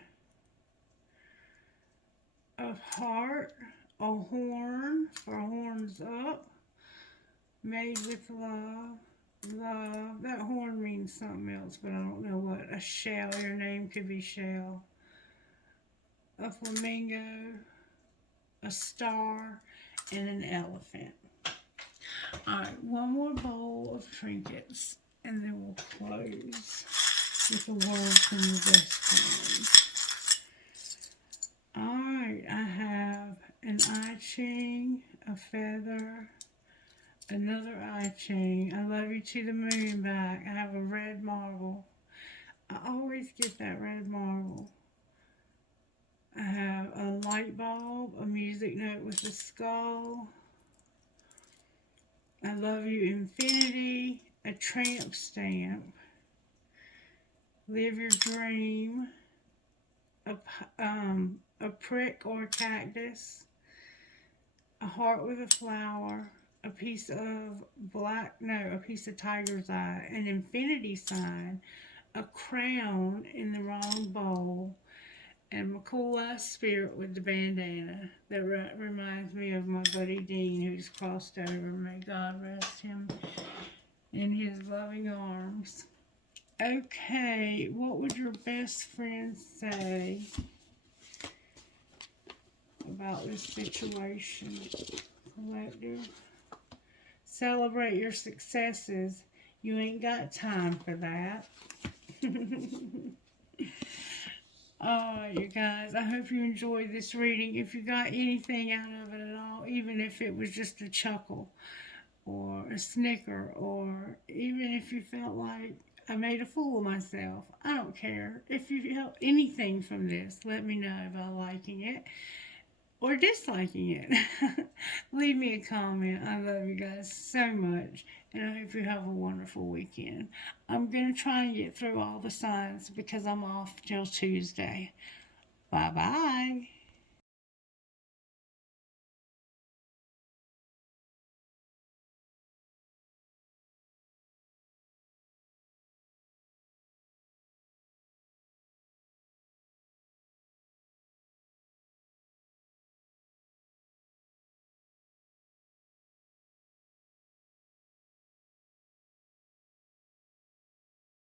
A heart. A horn for horns up. Made with love. Love. That horn means something else, but I don't know what. A shell. Your name could be Shell. A flamingo. A star. And an elephant. Alright, one more bowl of trinkets, and then we'll close with a word from your best friend. Alright, I have an eye ching, a feather, another eye ching. I love you to the moon and back. I have a red marble. I always get that red marble. I have a light bulb, a music note with a skull. I love you infinity, a tramp stamp, live your dream, a prick or a cactus, a heart with a flower, a piece of a piece of tiger's eye, an infinity sign, a crown in the wrong bowl, and my cool ass spirit with the bandana that reminds me of my buddy Dean, who's crossed over. May God rest him in his loving arms. Okay, what would your best friend say about this situation? Collective. Celebrate your successes. You ain't got time for that. Alright, you guys, I hope you enjoyed this reading. If you got anything out of it at all, even if it was just a chuckle or a snicker, or even if you felt like I made a fool of myself, I don't care. If you felt anything from this, let me know by liking it or disliking it. Leave me a comment. I love you guys so much. And I hope you have a wonderful weekend. I'm going to try and get through all the signs because I'm off till Tuesday. Bye bye.